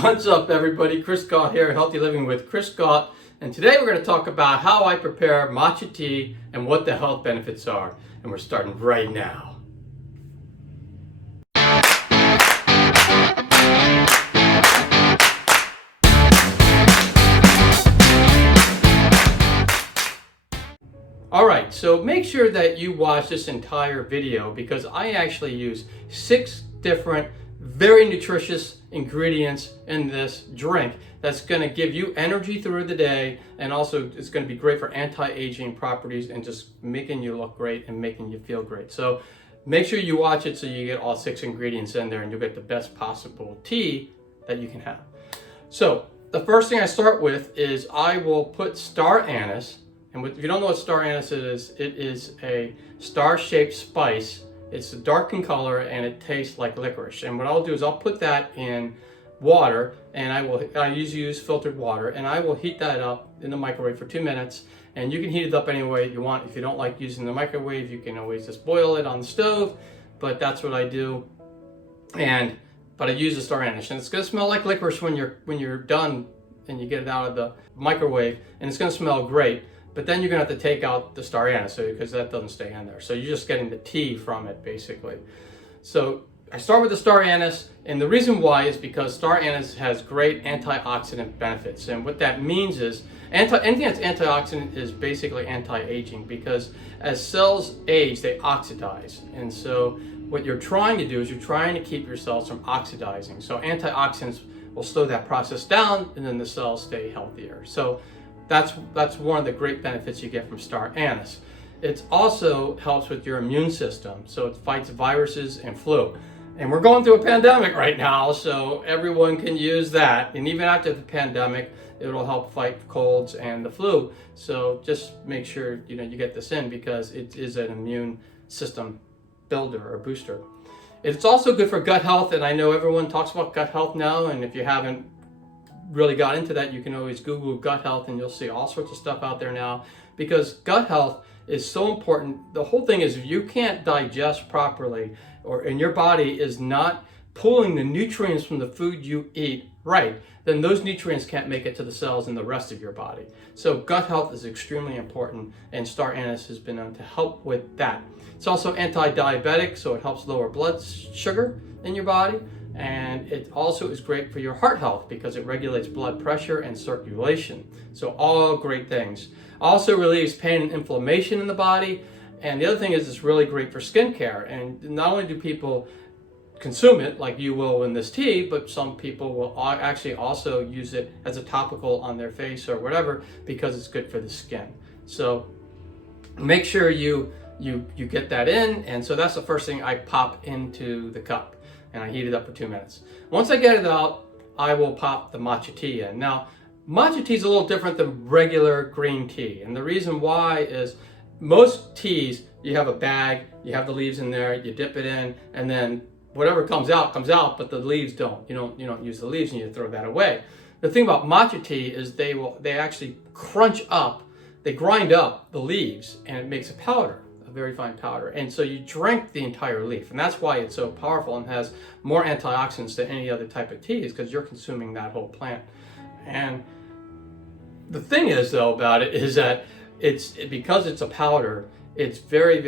What's up, everybody? Chris Gott here, Healthy Living with Chris Gott. And today we're going to talk about how I prepare matcha tea and what the health benefits are. And we're starting right now. Alright, so make sure that you watch this entire video because I actually use 6 different very nutritious ingredients in this drink that's going to give you energy through the day, and also it's going to be great for anti-aging properties and just making you look great and making you feel great. So make sure you watch it so you get all 6 ingredients in there and you'll get the best possible tea that you can have. So the first thing I start with is I will put star anise. And if you don't know what star anise is, it is a star-shaped spice. It's dark in color and it tastes like licorice. And what I'll do is I'll put that in water, and I usually use filtered water, and I will heat that up in the microwave for 2 minutes. And you can heat it up any way you want. If you don't like using the microwave, you can always just boil it on the stove. But that's what I do. But I use the star anise, and it's gonna smell like licorice when you're done and you get it out of the microwave, and it's gonna smell great. But then you're gonna have to take out the star anise because that doesn't stay in there. So you're just getting the tea from it, basically. So I start with the star anise, and the reason why is because star anise has great antioxidant benefits. And what that means is, anything that's antioxidant is basically anti-aging, because as cells age, they oxidize. And so what you're trying to do is you're trying to keep your cells from oxidizing. So antioxidants will slow that process down, and then the cells stay healthier. So that's one of the great benefits you get from star anise. It also helps with your immune system, so it fights viruses and flu. And we're going through a pandemic right now, so everyone can use that. And even after the pandemic, it'll help fight colds and the flu. So just make sure you get this in, because it is an immune system builder or booster. It's also good for gut health, and I know everyone talks about gut health now, and if you haven't really got into that, you can always Google gut health and you'll see all sorts of stuff out there now, because gut health is so important. The whole thing is, if you can't digest properly, and your body is not pulling the nutrients from the food you eat right, then those nutrients can't make it to the cells in the rest of your body. So gut health is extremely important, and star anise has been known to help with that. It's also anti-diabetic, so it helps lower blood sugar in your body. And it also is great for your heart health because it regulates blood pressure and circulation. So all great things. Also relieves pain and inflammation in the body. And the other thing is, it's really great for skincare. And not only do people consume it like you will in this tea, but some people will actually also use it as a topical on their face or whatever, because it's good for the skin. So make sure you get that in. And so that's the first thing I pop into the cup, and I heat it up for 2 minutes. Once I get it out, I will pop the matcha tea in. Now, matcha tea is a little different than regular green tea. And the reason why is, most teas, you have a bag, you have the leaves in there, you dip it in, and then whatever comes out, but the leaves don't. You don't use the leaves, and you throw that away. The thing about matcha tea is they actually they grind up the leaves, and it makes a powder. Very fine powder, and so you drink the entire leaf, and that's why it's so powerful and has more antioxidants than any other type of tea, is because you're consuming that whole plant. And the thing is, though, about it is that because it's a powder, it's very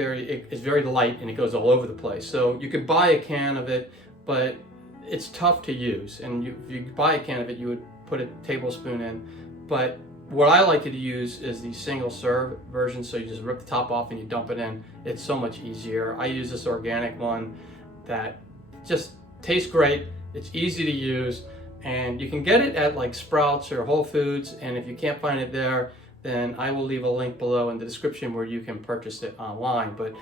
light, and it goes all over the place. So you could buy a can of it, but it's tough to use. And if you buy a can of it, you would put a tablespoon in, but what I like to use is the single serve version, so you just rip the top off and you dump it in. It's so much easier. I use this organic one that just tastes great. It's easy to use, and you can get it at like Sprouts or Whole Foods, and if you can't find it there, then I will leave a link below in the description where you can purchase it online. But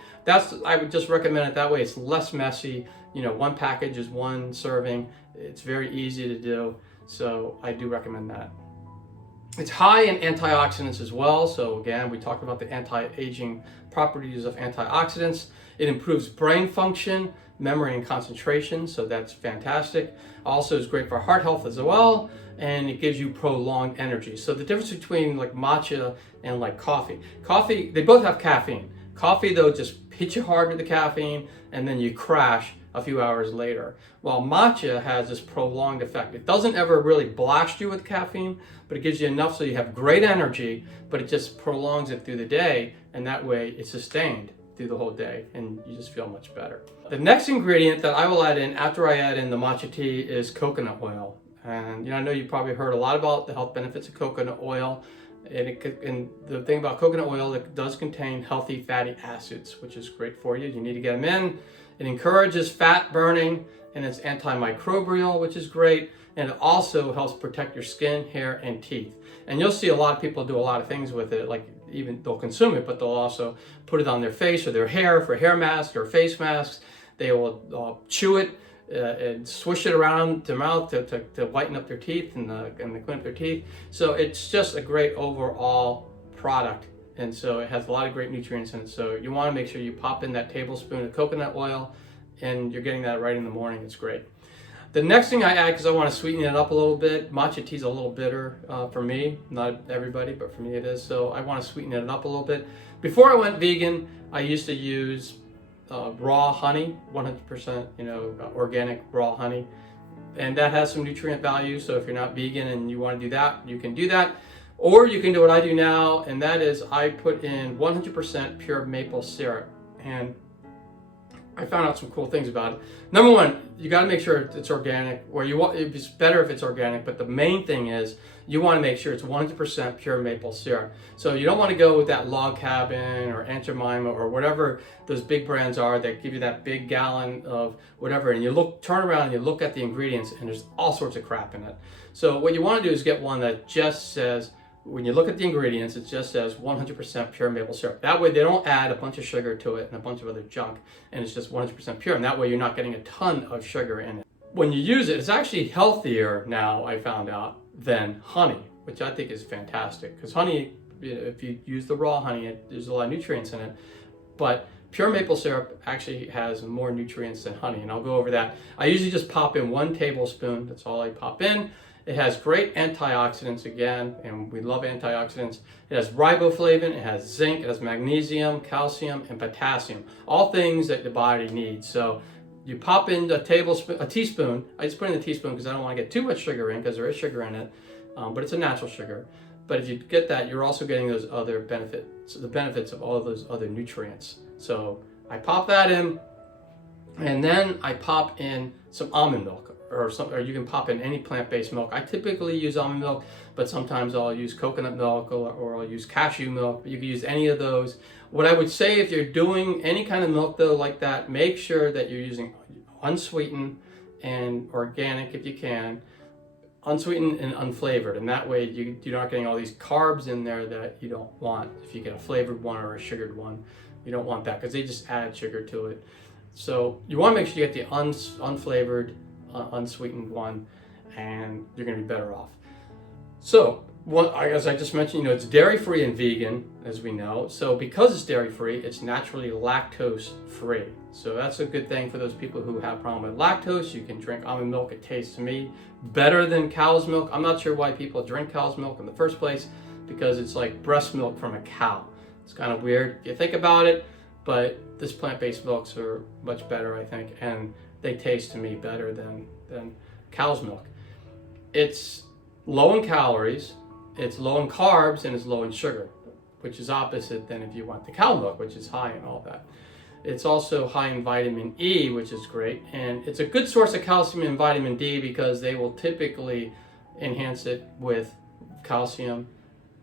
I would just recommend it that way. It's less messy. One package is 1 serving. It's very easy to do, so I do recommend that. It's high in antioxidants as well. So again, we talked about the anti-aging properties of antioxidants. It improves brain function, memory, and concentration. So that's fantastic. Also is great for heart health as well. And it gives you prolonged energy. So the difference between like matcha and like coffee, they both have caffeine. Coffee, though, just hits you hard with the caffeine, and then you crash a few hours later. While matcha has this prolonged effect. It doesn't ever really blast you with caffeine, but it gives you enough so you have great energy, but it just prolongs it through the day, and that way it's sustained through the whole day, and you just feel much better. The next ingredient that I will add in after I add in the matcha tea is coconut oil. And I know you've probably heard a lot about the health benefits of coconut oil. And the thing about coconut oil, it does contain healthy fatty acids, which is great for you. You need to get them in. It encourages fat burning, and it's antimicrobial, which is great. And it also helps protect your skin, hair, and teeth. And you'll see a lot of people do a lot of things with it, like even they'll consume it, but they'll also put it on their face or their hair for hair masks or face masks. They will chew it and swish it around their mouth to whiten up their teeth and clean up their teeth. So it's just a great overall product. And so it has a lot of great nutrients in it. So you want to make sure you pop in that tablespoon of coconut oil, and you're getting that right in the morning. It's great. The next thing I add, because I want to sweeten it up a little bit, matcha tea is a little bitter for me, not everybody, but for me it is. So I want to sweeten it up a little bit. Before I went vegan, I used to use raw honey, 100% organic raw honey, and that has some nutrient value. So if you're not vegan and you want to do that, you can do that. Or you can do what I do now, and that is I put in 100% pure maple syrup. And I found out some cool things about it. Number one, you got to make sure it's organic, or it's better if it's organic, but the main thing is you want to make sure it's 100% pure maple syrup. So you don't want to go with that Log Cabin or Aunt Jemima or whatever those big brands are that give you that big gallon of whatever, and you turn around and you look at the ingredients and there's all sorts of crap in it. So what you want to do is get one that just says, when you look at the ingredients, it just says 100% pure maple syrup. That way they don't add a bunch of sugar to it and a bunch of other junk, and it's just 100% pure, and that way you're not getting a ton of sugar in it. When you use it, it's actually healthier now, I found out, than honey, which I think is fantastic, because honey, if you use the raw honey, there's a lot of nutrients in it, but pure maple syrup actually has more nutrients than honey, and I'll go over that. I usually just pop in 1 tablespoon, that's all I pop in. It has great antioxidants again, and we love antioxidants. It has riboflavin, it has zinc, it has magnesium, calcium, and potassium. All things that the body needs. So you pop in a teaspoon. I just put in a teaspoon because I don't want to get too much sugar in, because there is sugar in it, but it's a natural sugar. But if you get that, you're also getting those other benefits, the benefits of all of those other nutrients. So I pop that in, and then I pop in some almond milk. Or you can pop in any plant-based milk. I typically use almond milk, but sometimes I'll use coconut milk or I'll use cashew milk. But you can use any of those. What I would say, if you're doing any kind of milk though like that, make sure that you're using unsweetened and organic if you can, unsweetened and unflavored, and that way you're not getting all these carbs in there that you don't want. If you get a flavored one or a sugared one, you don't want that because they just add sugar to it. So you want to make sure you get the unflavored, unsweetened one, and you're going to be better off. So, as I just mentioned, it's dairy-free and vegan, as we know. So because it's dairy-free, it's naturally lactose-free. So that's a good thing for those people who have a problem with lactose. You can drink almond milk. It tastes, to me, better than cow's milk. I'm not sure why people drink cow's milk in the first place, because it's like breast milk from a cow. It's kind of weird if you think about it, but this plant-based milks are much better, I think, and they taste to me better than cow's milk. It's low in calories, it's low in carbs, and it's low in sugar, which is opposite than if you want the cow milk, which is high in all that. It's also high in vitamin E, which is great, and it's a good source of calcium and vitamin D because they will typically enhance it with calcium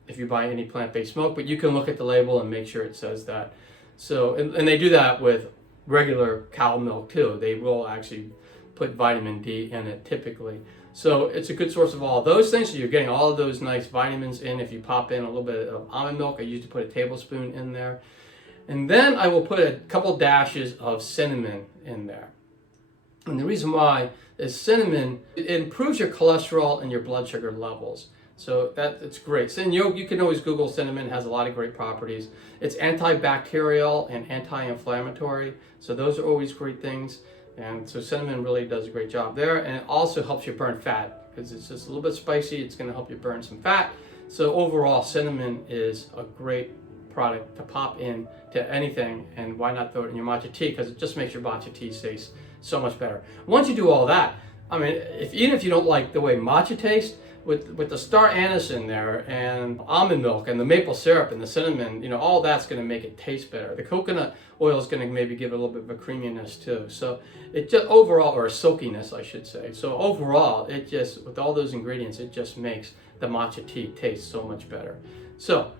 if you buy any plant-based milk, but you can look at the label and make sure it says that. So, and they do that with regular cow milk too. They will actually put vitamin D in it typically. So it's a good source of all of those things. So you're getting all of those nice vitamins in. If you pop in a little bit of almond milk, I usually put a tablespoon in there. And then I will put a couple dashes of cinnamon in there. And the reason why is cinnamon, it improves your cholesterol and your blood sugar levels. So it's great. And you can always Google cinnamon. It has a lot of great properties. It's antibacterial and anti-inflammatory. So those are always great things. And so cinnamon really does a great job there. And it also helps you burn fat because it's just a little bit spicy. It's going to help you burn some fat. So overall, cinnamon is a great product to pop in to anything. And why not throw it in your matcha tea? Because it just makes your matcha tea so much better. Once you do all that, I mean, even if you don't like the way matcha tastes, with the star anise in there and almond milk and the maple syrup and the cinnamon, all that's going to make it taste better. The coconut oil is going to maybe give it a little bit of a creaminess too. So it just overall, or a silkiness, I should say. So overall, it just, with all those ingredients, it just makes the matcha tea taste so much better. So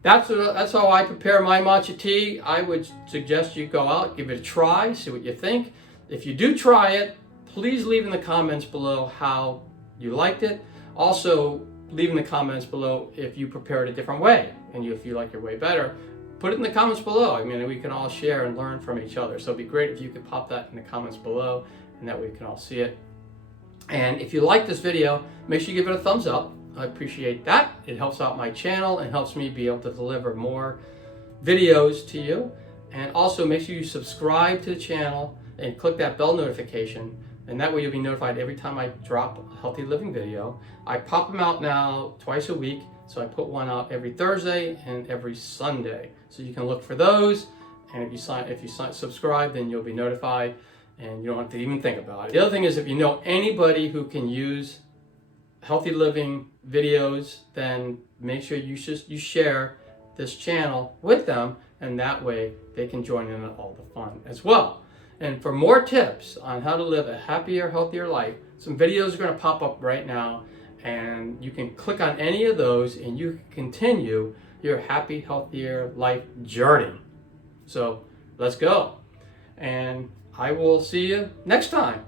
that's how I prepare my matcha tea. I would suggest you go out, give it a try, see what you think. If you do try it, please leave in the comments below how you liked it. Also, leave in the comments below if you prepare it a different way, and if you like your way better, put it in the comments below. I mean, we can all share and learn from each other. So it'd be great if you could pop that in the comments below, and that way we can all see it. And if you like this video, make sure you give it a thumbs up. I appreciate that. It helps out my channel and helps me be able to deliver more videos to you. And also make sure you subscribe to the channel and click that bell notification. And that way you'll be notified every time I drop a healthy living video. I pop them out now twice a week. So I put one out every Thursday and every Sunday. So you can look for those. And if you subscribe, then you'll be notified and you don't have to even think about it. The other thing is, if you know anybody who can use healthy living videos, then make sure you share this channel with them, and that way they can join in on all the fun as well. And for more tips on how to live a happier, healthier life, some videos are going to pop up right now, and you can click on any of those and you can continue your happy, healthier life journey. So let's go. And I will see you next time.